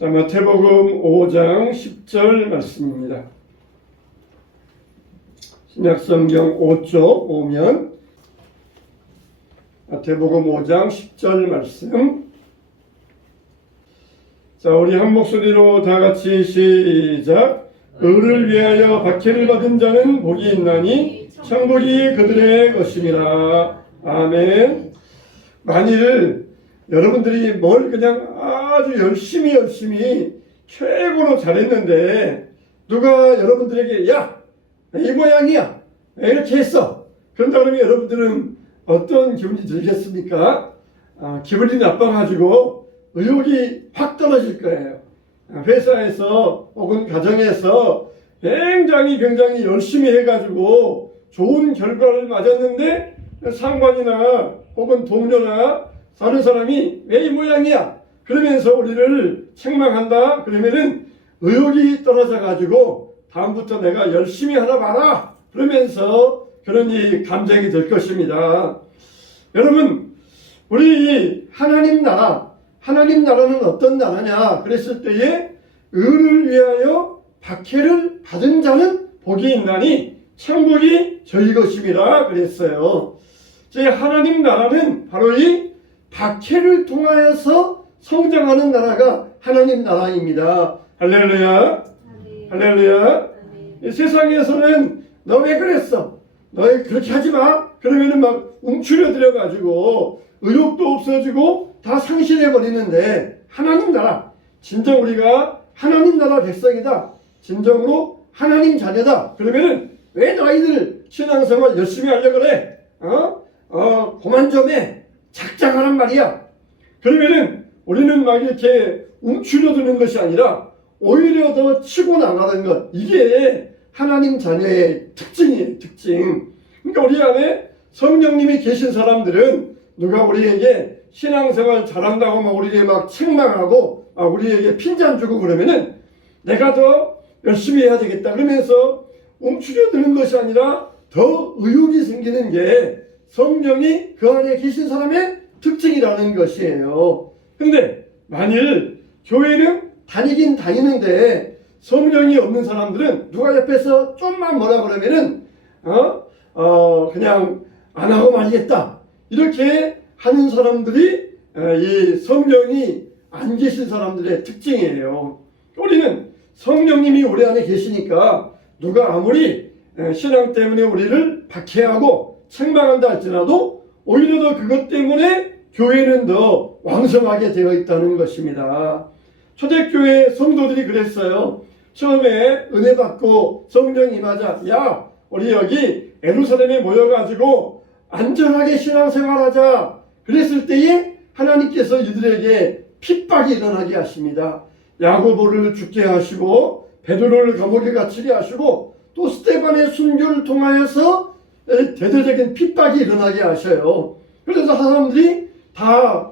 자, 마태복음 5장 10절 말씀입니다. 신약성경 5쪽 오면 마태복음 5장 10절 말씀. 자, 우리 한 목소리로 다 같이 시작. 의를 위하여 박해를 받은 자는 복이 있나니 천국이 그들의 것임이라. 아멘. 만일 여러분들이 뭘 그냥 아주 열심히 최고로 잘했는데 누가 여러분들에게 야, 이 모양이야, 이렇게 했어. 그런다 그러면 여러분들은 어떤 기분이 들겠습니까? 기분이 나빠가지고 의욕이 확 떨어질 거예요. 회사에서 혹은 가정에서 굉장히 열심히 해가지고 좋은 결과를 맞았는데 상관이나 혹은 동료나 다른 사람이 왜 이 모양이야? 그러면서 우리를 책망한다. 그러면은 의욕이 떨어져 가지고 다음부터 내가 열심히 하나 봐라. 그러면서 그런 이 감정이 들 것입니다. 여러분, 우리 하나님 나라는 어떤 나라냐? 그랬을 때에 의를 위하여 박해를 받은 자는 복이 있나니 천국이 저희 것임이라 그랬어요. 제 하나님 나라는 바로 이 박해를 통하여서 성장하는 나라가 하나님 나라입니다. 할렐루야. 할렐루야. 세상에서는 너 왜 그랬어? 너 그렇게 하지 마. 그러면은 막 움츠려들어 가지고 의욕도 없어지고 다 상실해 버리는데 하나님 나라, 진정 우리가 하나님 나라 백성이다. 진정으로 하나님 자녀다. 그러면은 왜 너희들 신앙생활 열심히 하려고 그래? 그만 좀 해. 작작하란 말이야. 그러면은 우리는 막 이렇게 움츠려드는 것이 아니라 오히려 더 치고 나가는 것. 이게 하나님 자녀의 특징이에요. 특징. 그러니까 우리 안에 성령님이 계신 사람들은 누가 우리에게 신앙생활 잘한다고 막 우리에게 막 책망하고 우리에게 핀잔 주고 그러면은 내가 더 열심히 해야 되겠다. 그러면서 움츠려드는 것이 아니라 더 의욕이 생기는 게 성령이 그 안에 계신 사람의 특징이라는 것이에요. 근데 만일 교회는 다니긴 다니는데 성령이 없는 사람들은 누가 옆에서 좀만 뭐라 그러면은 그냥 안 하고 말겠다. 이렇게 하는 사람들이 이 성령이 안 계신 사람들의 특징이에요. 우리는 성령님이 우리 안에 계시니까 누가 아무리 신앙 때문에 우리를 박해하고 책망한다 할지라도 오히려 더 그것 때문에 교회는 더 왕성하게 되어 있다는 것입니다. 초대교회 성도들이 그랬어요. 처음에 은혜 받고 성령 임하자, 야, 우리 여기 예루살렘에 모여가지고 안전하게 신앙생활하자. 그랬을 때에 하나님께서 이들에게 핍박이 일어나게 하십니다. 야고보를 죽게 하시고 베드로를 감옥에 갇히게 하시고 또 스데반의 순교를 통하여서 대대적인 핍박이 일어나게 하셔요. 그래서 사람들이 다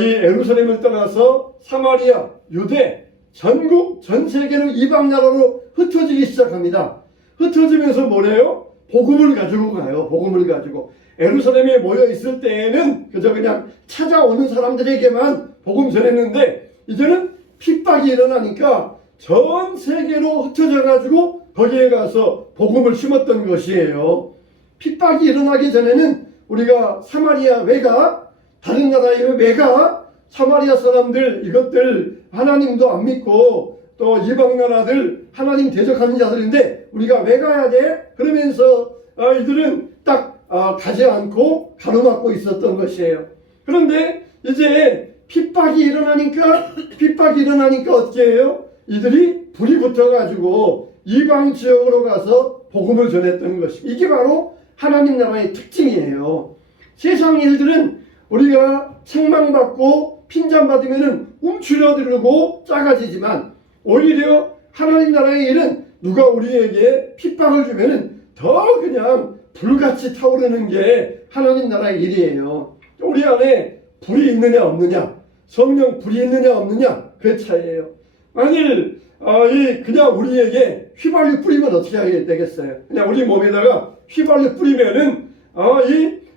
이 예루살렘을 떠나서 사마리아, 유대, 전국, 전 세계로 이방 나라로 흩어지기 시작합니다. 흩어지면서 뭐래요? 복음을 가지고 가요. 복음을 가지고. 예루살렘에 모여 있을 때에는 그저 그냥 찾아오는 사람들에게만 복음 전했는데 이제는 핍박이 일어나니까 전 세계로 흩어져 가지고 거기에 가서 복음을 심었던 것이에요. 핍박이 일어나기 전에는 우리가 사마리아 외가, 다른 나라에 외가, 사마리아 사람들 이것들 하나님도 안 믿고 또 이방 나라들 하나님 대적하는 자들인데 우리가 왜 가야 돼? 그러면서 이들은 딱 가지 않고 가로막고 있었던 것이에요. 그런데 이제 핍박이 일어나니까 어떻게 해요? 이들이 불이 붙어가지고 이방 지역으로 가서 복음을 전했던 것입니다. 이게 바로 하나님 나라의 특징이에요. 세상 일들은 우리가 책망받고 핀잔받으면 움츠려들고 작아지지만 오히려 하나님 나라의 일은 누가 우리에게 핍박을 주면 더 그냥 불같이 타오르는 게 하나님 나라의 일이에요. 우리 안에 불이 있느냐 없느냐, 성령 불이 있느냐 없느냐, 그 차이예요. 만일 그냥 우리에게 휘발유 뿌리면 어떻게 하게 되겠어요? 그냥 우리 몸에다가 휘발유 뿌리면은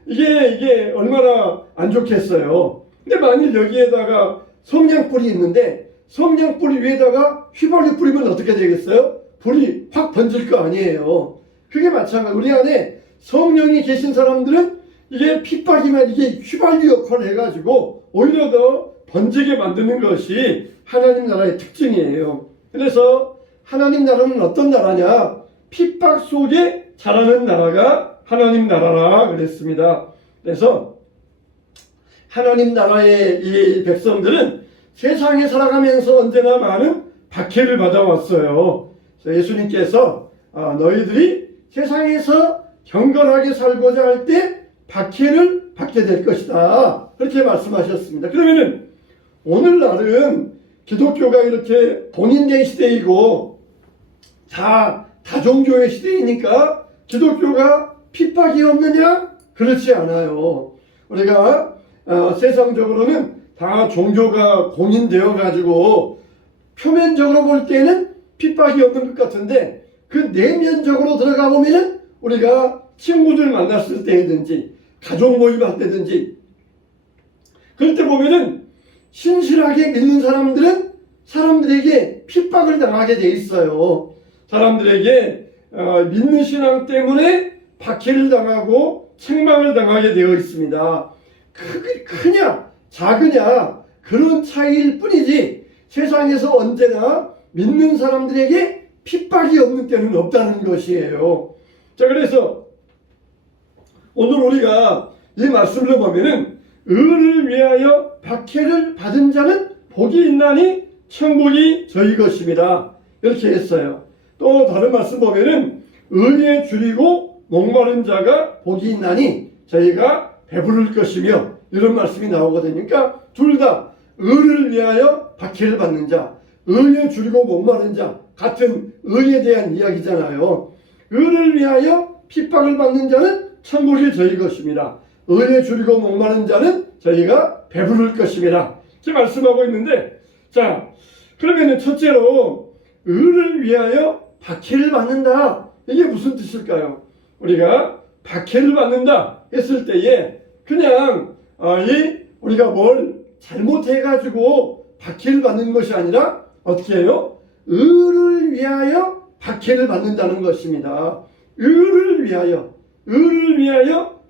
이게 얼마나 안 좋겠어요. 근데 만일 여기에다가 성냥 뿔이 있는데 성냥 뿌리 위에다가 휘발유 뿌리면 어떻게 되겠어요? 불이 확 번질 거 아니에요. 그게 마찬가지. 우리 안에 성령이 계신 사람들은 이게 핍박이면 이게 휘발유 역할을 해가지고 오히려 더 번지게 만드는 것이 하나님 나라의 특징이에요. 그래서 하나님 나라는 어떤 나라냐? 핍박 속에 자라는 나라가 하나님 나라라 그랬습니다. 그래서 하나님 나라의 이 백성들은 세상에 살아가면서 언제나 많은 박해를 받아왔어요. 예수님께서 너희들이 세상에서 경건하게 살고자 할 때 박해를 받게 될 것이다. 그렇게 말씀하셨습니다. 그러면은 오늘날은 기독교가 이렇게 봉인된 시대이고 다종교의 시대이니까 기독교가 핍박이 없느냐? 그렇지 않아요. 우리가 세상적으로는 다 종교가 공인되어 가지고 표면적으로 볼 때는 핍박이 없는 것 같은데 그 내면적으로 들어가 보면은 우리가 친구들 만났을 때든지 가족 모임할 때든지 그럴 때 보면은 신실하게 믿는 사람들은 사람들에게 핍박을 당하게 돼 있어요. 사람들에게 믿는 신앙 때문에 박해를 당하고 책망을 당하게 되어 있습니다. 크냐 작으냐 그런 차이일 뿐이지 세상에서 언제나 믿는 사람들에게 핍박이 없는 때는 없다는 것이에요. 자, 그래서 오늘 우리가 이 말씀을 보면은 의를 위하여 박해를 받은 자는 복이 있나니 천국이 저희 것입니다. 이렇게 했어요. 또 다른 말씀 보면은 의에 줄이고 목마른 자가 복이 있나니 저희가 배부를 것이며 이런 말씀이 나오거든요. 그러니까 둘 다 의를 위하여 박해를 받는 자, 의에 줄이고 목마른 자 같은 의에 대한 이야기잖아요. 의를 위하여 핍박을 받는 자는 천국이 저희 것입니다. 의에 줄이고 목마른 자는 저희가 배부를 것입니다. 이렇게 말씀하고 있는데 자 그러면은 첫째로 의를 위하여 박해를 받는다. 이게 무슨 뜻일까요? 우리가 박해를 받는다 했을 때에 그냥 우리가 뭘 잘못해가지고 박해를 받는 것이 아니라 어떻게 해요? 의를 위하여 박해를 받는다는 것입니다. 의를 위하여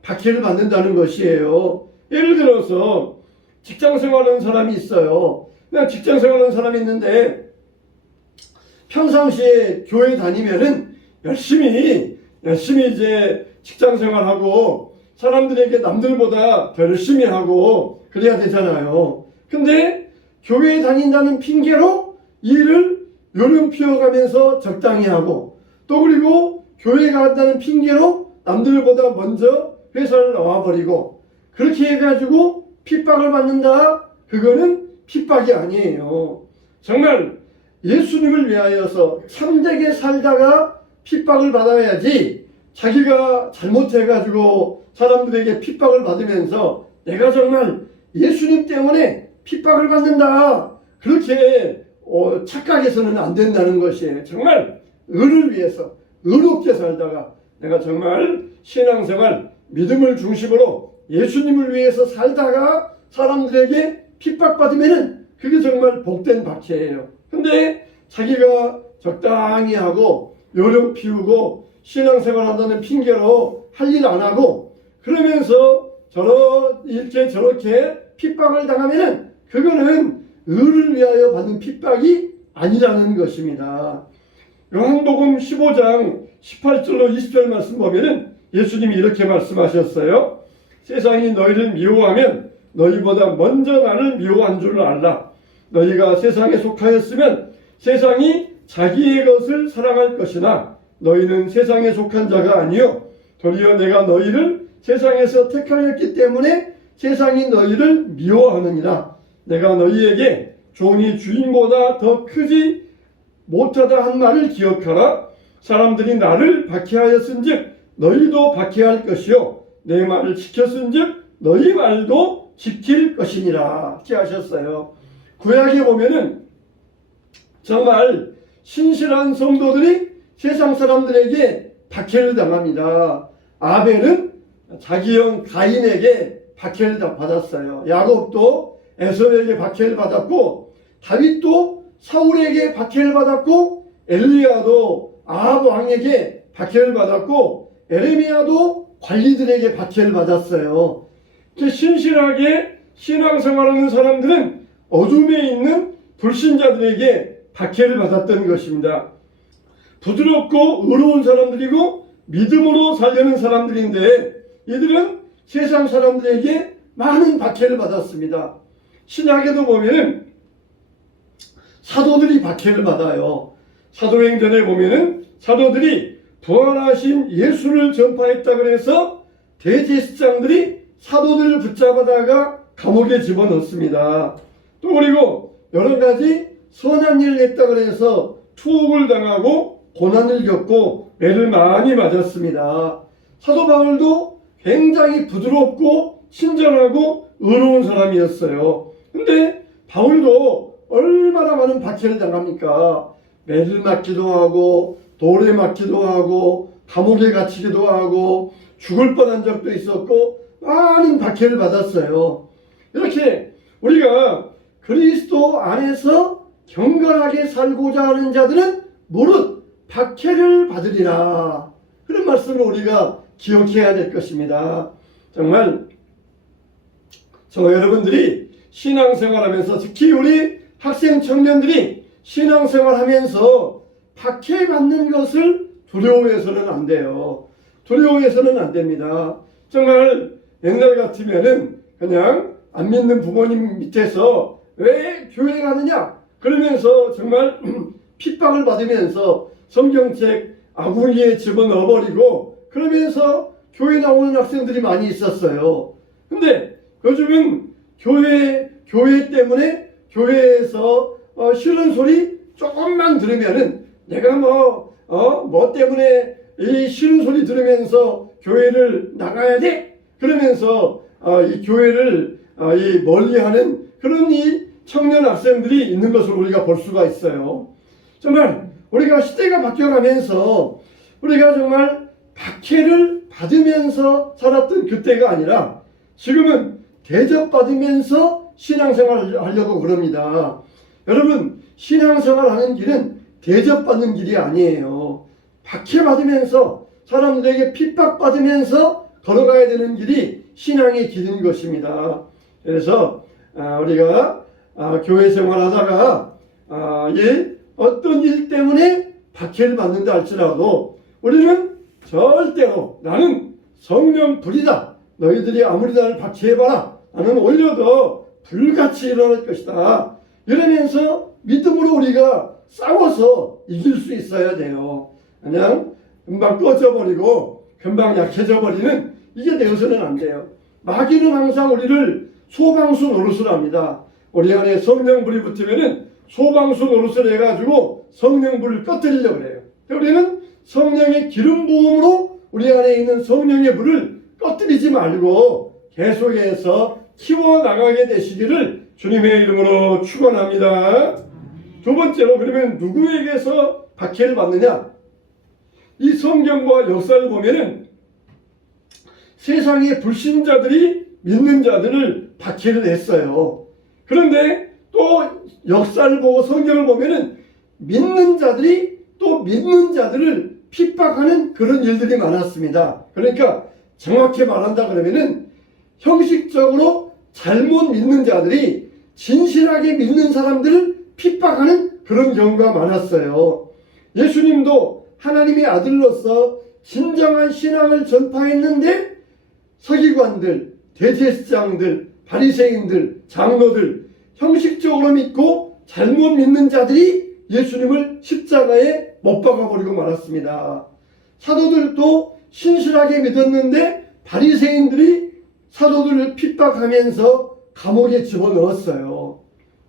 박해를 받는다는 것이에요. 예를 들어서 직장 생활하는 사람이 있어요. 그냥 직장 생활하는 사람이 있는데 평상시에 교회 다니면은 열심히 이제 직장 생활하고 사람들에게 남들보다 더 열심히 하고 그래야 되잖아요. 근데 교회에 다닌다는 핑계로 일을 요령 피워가면서 적당히 하고 또 그리고 교회 간다는 핑계로 남들보다 먼저 회사를 나와버리고 그렇게 해가지고 핍박을 받는다? 그거는 핍박이 아니에요. 정말 예수님을 위하여서 참되게 살다가 핍박을 받아야지 자기가 잘못해가지고 사람들에게 핍박을 받으면서 내가 정말 예수님 때문에 핍박을 받는다 그렇게 착각해서는 안 된다는 것이에요. 정말 의를 위해서 의롭게 살다가 내가 정말 신앙생활 믿음을 중심으로 예수님을 위해서 살다가 사람들에게 핍박받으면은 그게 정말 복된 박해예요. 근데 자기가 적당히 하고 요령 피우고 신앙생활 한다는 핑계로 할 일 안 하고 그러면서 저렇게 핍박을 당하면은 그거는 의를 위하여 받는 핍박이 아니라는 것입니다. 요한복음 15장 18절로 20절 말씀 보면은 예수님이 이렇게 말씀하셨어요. 세상이 너희를 미워하면 너희보다 먼저 나를 미워한 줄 알라. 너희가 세상에 속하였으면 세상이 자기의 것을 사랑할 것이나 너희는 세상에 속한 자가 아니요 도리어 내가 너희를 세상에서 택하였기 때문에 세상이 너희를 미워하느니라. 내가 너희에게 종이 주인보다 더 크지 못하다 한 말을 기억하라. 사람들이 나를 박해하였은즉 너희도 박해할 것이요 내 말을 지켰은즉 너희 말도 지킬 것이니라. 이렇게 하셨어요. 구약에 보면은 정말 신실한 성도들이 세상 사람들에게 박해를 당합니다. 아벨은 자기 형 가인에게 박해를 받았어요. 야곱도 에서에게 박해를 받았고 다윗도 사울에게 박해를 받았고, 엘리야도 아합 왕에게 박해를 받았고, 에레미야도 관리들에게 박해를 받았어요. 신실하게 신앙생활하는 사람들은 어둠에 있는 불신자들에게 박해를 받았던 것입니다. 부드럽고 의로운 사람들이고 믿음으로 살려는 사람들인데 이들은 세상 사람들에게 많은 박해를 받았습니다. 신약에도 보면은 사도들이 박해를 받아요. 사도행전에 보면은 사도들이 부활하신 예수를 전파했다 그래서 대제사장들이 사도들을 붙잡아다가 감옥에 집어넣습니다. 또 그리고 여러 가지 선한 일을 했다 그래서 투옥을 당하고 고난을 겪고 매를 많이 맞았습니다. 사도 바울도 굉장히 부드럽고 친절하고 의로운 사람이었어요. 근데 바울도 얼마나 많은 박해를 당합니까? 매를 맞기도 하고 돌에 맞기도 하고 감옥에 갇히기도 하고 죽을 뻔한 적도 있었고 많은 박해를 받았어요. 이렇게 우리가 그리스도 안에서 경건하게 살고자 하는 자들은 무릇 박해를 받으리라. 그런 말씀을 우리가 기억해야 될 것입니다. 정말 저와 여러분들이 신앙생활하면서 특히 우리 학생 청년들이 신앙생활하면서 박해받는 것을 두려워해서는 안 돼요. 두려워해서는 안 됩니다. 정말 옛날 같으면은 그냥 안 믿는 부모님 밑에서 왜 교회 가느냐 그러면서 정말 핍박을 받으면서 성경책 아궁이에 집어넣어버리고 그러면서 교회 나오는 학생들이 많이 있었어요. 근데 요즘은 교회 때문에 교회에서 싫은 소리 조금만 들으면은 내가 뭐 때문에 이 싫은 소리 들으면서 교회를 나가야 돼? 그러면서 이 교회를 멀리하는 그런 이 청년 학생들이 있는 것을 우리가 볼 수가 있어요. 정말 우리가 시대가 바뀌어가면서 우리가 정말 박해를 받으면서 살았던 그때가 아니라 지금은 대접받으면서 신앙생활을 하려고 그럽니다. 여러분, 신앙생활하는 길은 대접받는 길이 아니에요. 박해받으면서 사람들에게 핍박받으면서 걸어가야 되는 길이 신앙의 길인 것입니다. 그래서 우리가 교회 생활하다가 어떤 일 때문에 박해를 받는다 할지라도 우리는 절대로 나는 성령 불이다. 너희들이 아무리 나를 박해해봐라. 나는 오히려 더 불같이 일어날 것이다. 이러면서 믿음으로 우리가 싸워서 이길 수 있어야 돼요. 그냥 금방 꺼져버리고 금방 약해져버리는 이게 되어서는 안 돼요. 마귀는 항상 우리를 소방수 노릇을 합니다. 우리 안에 성령불이 붙으면은 소방수 노릇을 해가지고 성령불을 꺼뜨리려고 그래요. 우리는 성령의 기름 부음으로 우리 안에 있는 성령의 불을 꺼뜨리지 말고 계속해서 키워나가게 되시기를 주님의 이름으로 축원합니다. 두 번째로 그러면 누구에게서 박해를 받느냐? 이 성경과 역사를 보면은 세상의 불신자들이 믿는 자들을 박해를 했어요. 그런데 또 역사를 보고 성경을 보면은 믿는 자들이 또 믿는 자들을 핍박하는 그런 일들이 많았습니다. 그러니까 정확히 말한다 그러면은 형식적으로 잘못 믿는 자들이 진실하게 믿는 사람들을 핍박하는 그런 경우가 많았어요. 예수님도 하나님의 아들로서 진정한 신앙을 전파했는데 서기관들, 대제사장들, 바리새인들, 장로들 형식적으로 믿고 잘못 믿는 자들이 예수님을 십자가에 못 박아버리고 말았습니다. 사도들도 신실하게 믿었는데 바리새인들이 사도들을 핍박하면서 감옥에 집어넣었어요.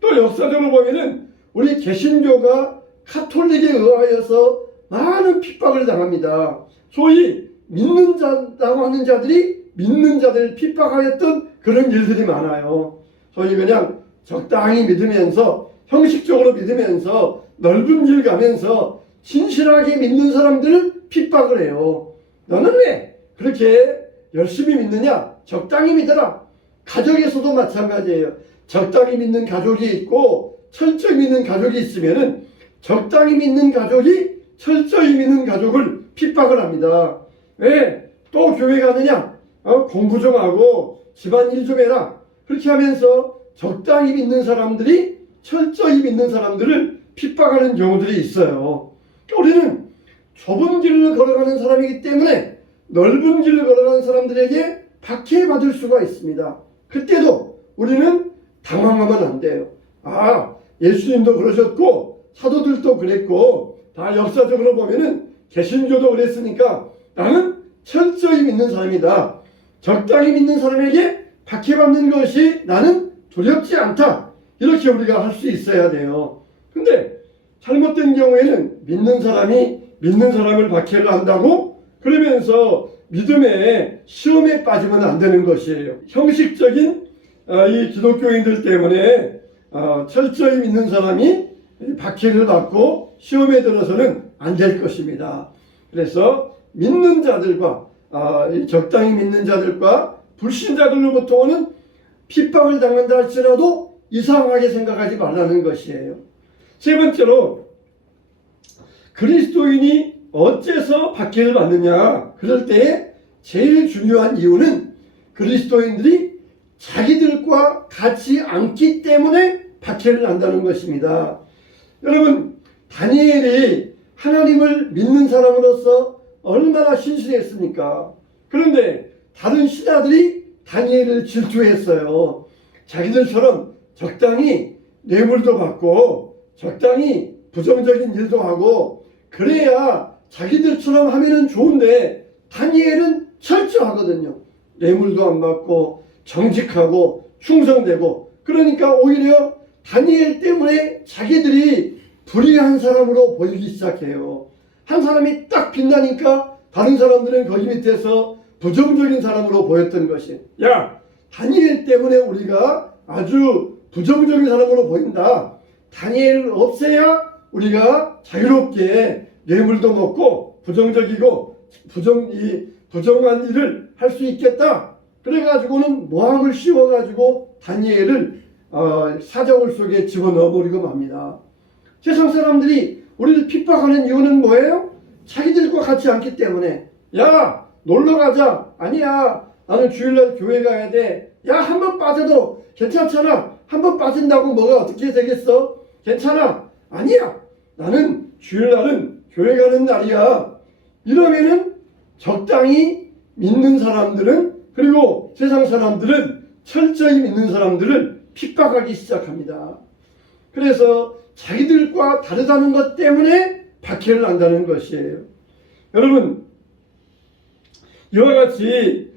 또 역사적으로 보면은 우리 개신교가 카톨릭에 의하여서 많은 핍박을 당합니다. 소위 믿는 자라고 하는 자들이 믿는 자들을 핍박하였던 그런 일들이 많아요. 소위 그냥 적당히 믿으면서 형식적으로 믿으면서 넓은 길 가면서 진실하게 믿는 사람들을 핍박을 해요. 너는 왜 그렇게 열심히 믿느냐? 적당히 믿어라. 가정에서도 마찬가지예요. 적당히 믿는 가족이 있고 철저히 믿는 가족이 있으면은 적당히 믿는 가족이 철저히 믿는 가족을 핍박을 합니다. 왜? 또 교회 가느냐? 공부 좀 하고 집안일 좀 해라. 그렇게 하면서 적당히 믿는 사람들이 철저히 믿는 사람들을 핍박하는 경우들이 있어요. 우리는 좁은 길을 걸어가는 사람이기 때문에 넓은 길을 걸어가는 사람들에게 박해받을 수가 있습니다. 그때도 우리는 당황하면 안 돼요. 예수님도 그러셨고 사도들도 그랬고 다 역사적으로 보면은 개신교도 그랬으니까 나는 철저히 믿는 사람이다. 적당히 믿는 사람에게 박해받는 것이 나는 두렵지 않다. 이렇게 우리가 할 수 있어야 돼요. 근데 잘못된 경우에는 믿는 사람이 믿는 사람을 박해를 한다고 그러면서 믿음의 시험에 빠지면 안 되는 것이에요. 형식적인 이 기독교인들 때문에 철저히 믿는 사람이 박해를 받고 시험에 들어서는 안 될 것입니다. 그래서 믿는 자들과 적당히 믿는 자들과 불신자들로부터 오는 핍박을 당한다 할지라도 이상하게 생각하지 말라는 것이에요. 세 번째로 그리스도인이 어째서 박해를 받느냐? 그럴 때 제일 중요한 이유는 그리스도인들이 자기들과 같이 않기 때문에 박해를 한다는 것입니다. 여러분, 다니엘이 하나님을 믿는 사람으로서 얼마나 신실했습니까? 그런데 다른 신하들이 다니엘을 질투했어요. 자기들처럼 적당히 뇌물도 받고 적당히 부정적인 일도 하고 그래야 자기들처럼 하면은 좋은데 다니엘은 철저하거든요. 뇌물도 안 받고 정직하고 충성되고 그러니까 오히려 다니엘 때문에 자기들이 불의한 사람으로 보이기 시작해요. 한 사람이 딱 빛나니까 다른 사람들은 거기 밑에서 부정적인 사람으로 보였던 것이 다니엘 때문에 우리가 아주 부정적인 사람으로 보인다. 다니엘을 없애야 우리가 자유롭게 뇌물도 먹고 부정적이고 부정한 일을 할 수 있겠다. 그래가지고는 모함을 씌워가지고 다니엘을 사자굴 속에 집어넣어 버리고 맙니다. 세상 사람들이 우리를 핍박하는 이유는 뭐예요? 자기들과 같이 않기 때문에. 야, 놀러 가자. 아니야, 나는 주일날 교회 가야 돼. 야, 한 번 빠져도 괜찮잖아. 한 번 빠진다고 뭐가 어떻게 되겠어? 괜찮아. 아니야, 나는 주일날은 교회 가는 날이야. 이러면은 적당히 믿는 사람들은, 그리고 세상 사람들은 철저히 믿는 사람들을 핍박하기 시작합니다. 그래서 자기들과 다르다는 것 때문에 박해를 한다는 것이에요. 여러분, 이와 같이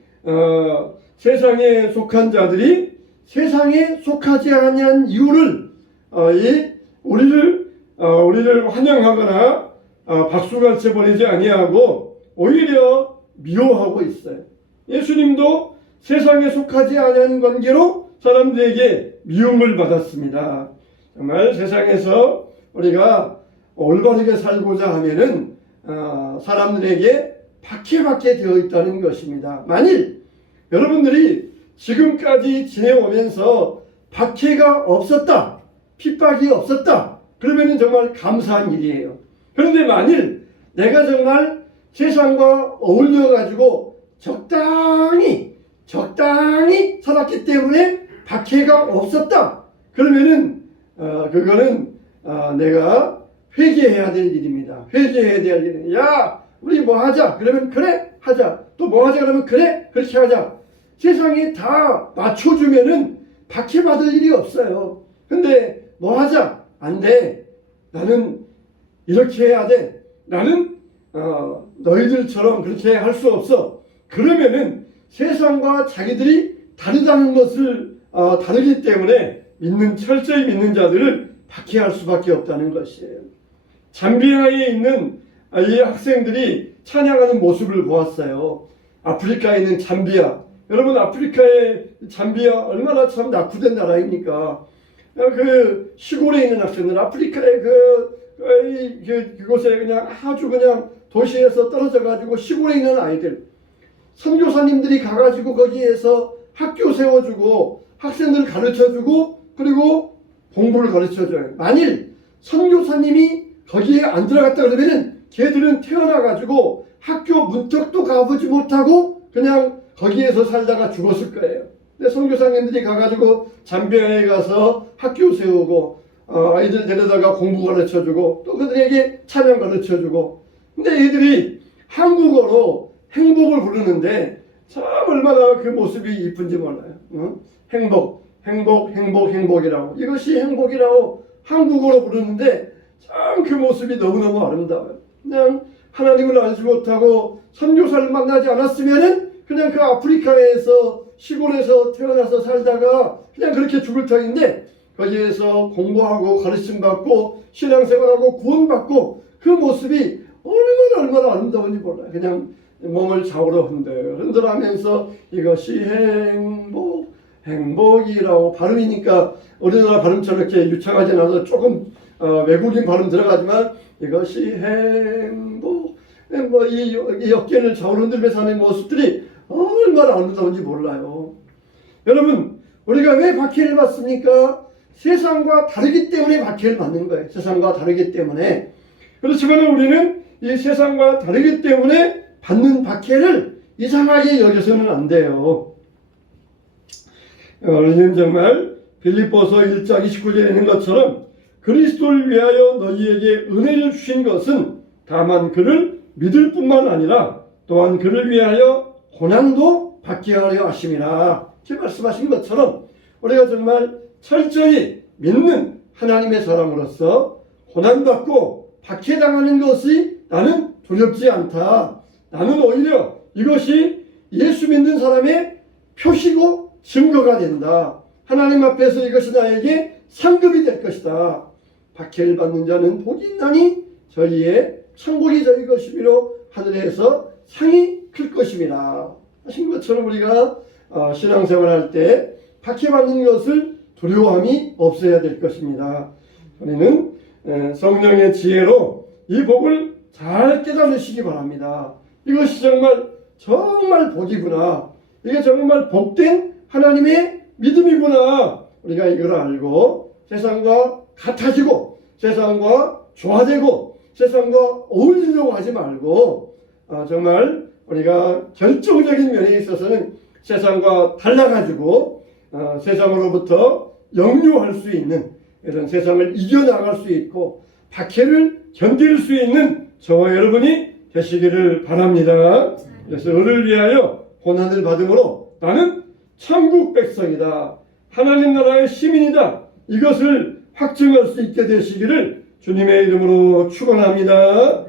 세상에 속한 자들이 세상에 속하지 아니한 이유를 우리를 환영하거나 박수갈채 보내지 아니하고 오히려 미워하고 있어요. 예수님도 세상에 속하지 아니한 관계로 사람들에게 미움을 받았습니다. 정말 세상에서 우리가 올바르게 살고자 하면은 사람들에게 박해받게 되어 있다는 것입니다. 만일 여러분들이 지금까지 지내오면서 박해가 없었다, 핍박이 없었다, 그러면 정말 감사한 일이에요. 그런데 만일 내가 정말 세상과 어울려가지고 적당히 살았기 때문에 박해가 없었다, 그러면은 그거는 내가 회개해야 될 일입니다. 회개해야 될 일은 야, 우리 뭐 하자. 그러면 그래, 하자. 또 뭐 하자. 그러면 그래, 그렇게 하자. 세상에 다 맞춰주면은 박해받을 일이 없어요. 근데 뭐 하자. 안 돼. 나는 이렇게 해야 돼. 나는 너희들처럼 그렇게 할 수 없어. 그러면은 세상과 자기들이 다르다는 것을 다르기 때문에 철저히 믿는 자들을 박해할 수밖에 없다는 것이에요. 잠비아에 있는 이 학생들이 찬양하는 모습을 보았어요. 아프리카에 있는 잠비아. 여러분, 아프리카의 잠비아 얼마나 참 낙후된 나라입니까? 그 시골에 있는 학생들, 아프리카의 그곳에 그냥 아주 그냥 도시에서 떨어져 가지고 시골에 있는 아이들, 선교사님들이 가가지고 거기에서 학교 세워주고 학생들 가르쳐주고 그리고 공부를 가르쳐줘요. 만일 선교사님이 거기에 안 들어갔다 그러면은 걔들은 태어나가지고 학교 문턱도 가보지 못하고 그냥 거기에서 살다가 죽었을 거예요. 근데 선교사님들이 가가지고 잠비아에 가서 학교 세우고 아이들 데려다가 공부 가르쳐주고 또 그들에게 찬양 가르쳐주고, 근데 애들이 한국어로 행복을 부르는데 참 얼마나 그 모습이 이쁜지 몰라요. 행복이라고, 이것이 행복이라고 한국어로 부르는데 참 그 모습이 너무너무 아름다워요. 그냥 하나님을 알지 못하고 선교사를 만나지 않았으면은 그냥 그 아프리카에서 시골에서 태어나서 살다가 그냥 그렇게 죽을 터인데, 거기에서 공부하고 가르침받고 신앙생활하고 구원받고 그 모습이 얼마나 아름다운지 몰라요. 그냥 몸을 좌우로 흔들하면서 이것이 행복이라고 발음이니까 우리나라 발음처럼 이렇게 유창하지 않아서 조금 외국인 발음 들어가지만 이것이 이 어깨를 좌우로 흔들면서 하는 모습들이 얼마나 아름다운지 몰라요. 여러분, 우리가 왜 박해를 받습니까? 세상과 다르기 때문에 박해를 받는 거예요. 세상과 다르기 때문에. 그렇지만 우리는 이 세상과 다르기 때문에 받는 박해를 이상하게 여겨서는 안 돼요. 우리는 정말 빌립보서 1장 29절에 있는 것처럼 그리스도를 위하여 너희에게 은혜를 주신 것은 다만 그를 믿을 뿐만 아니라 또한 그를 위하여 고난도 받게 하려 하심이라. 이렇게 말씀하신 것처럼 우리가 정말 철저히 믿는 하나님의 사람으로서 고난받고 박해당하는 것이 나는 두렵지 않다. 나는 오히려 이것이 예수 믿는 사람의 표시고 증거가 된다. 하나님 앞에서 이것이 나에게 상급이 될 것이다. 박해를 받는 자는 복이 있나니 저희의 천국이 저희 것이므로 하늘에서 상이 클 것입니다. 하신 것처럼 우리가 신앙생활할 때 박해받는 것을 두려워함이 없어야 될 것입니다. 우리는 성령의 지혜로 이 복을 잘 깨달으시기 바랍니다. 이것이 정말 복이구나. 이게 정말 복된 하나님의 믿음이구나. 우리가 이걸 알고 세상과 같아지고 세상과 조화되고 세상과 어울리려고 하지 말고 정말 우리가 결정적인 면에 있어서는 세상과 달라가지고 세상으로부터 역류할 수 있는 이런 세상을 이겨나갈 수 있고 박해를 견딜 수 있는 저와 여러분이 되시기를 바랍니다. 그래서 너를 위하여 고난을 받음으로 나는 천국 백성이다. 하나님 나라의 시민이다. 이것을 확증할 수 있게 되시기를 주님의 이름으로 축원합니다.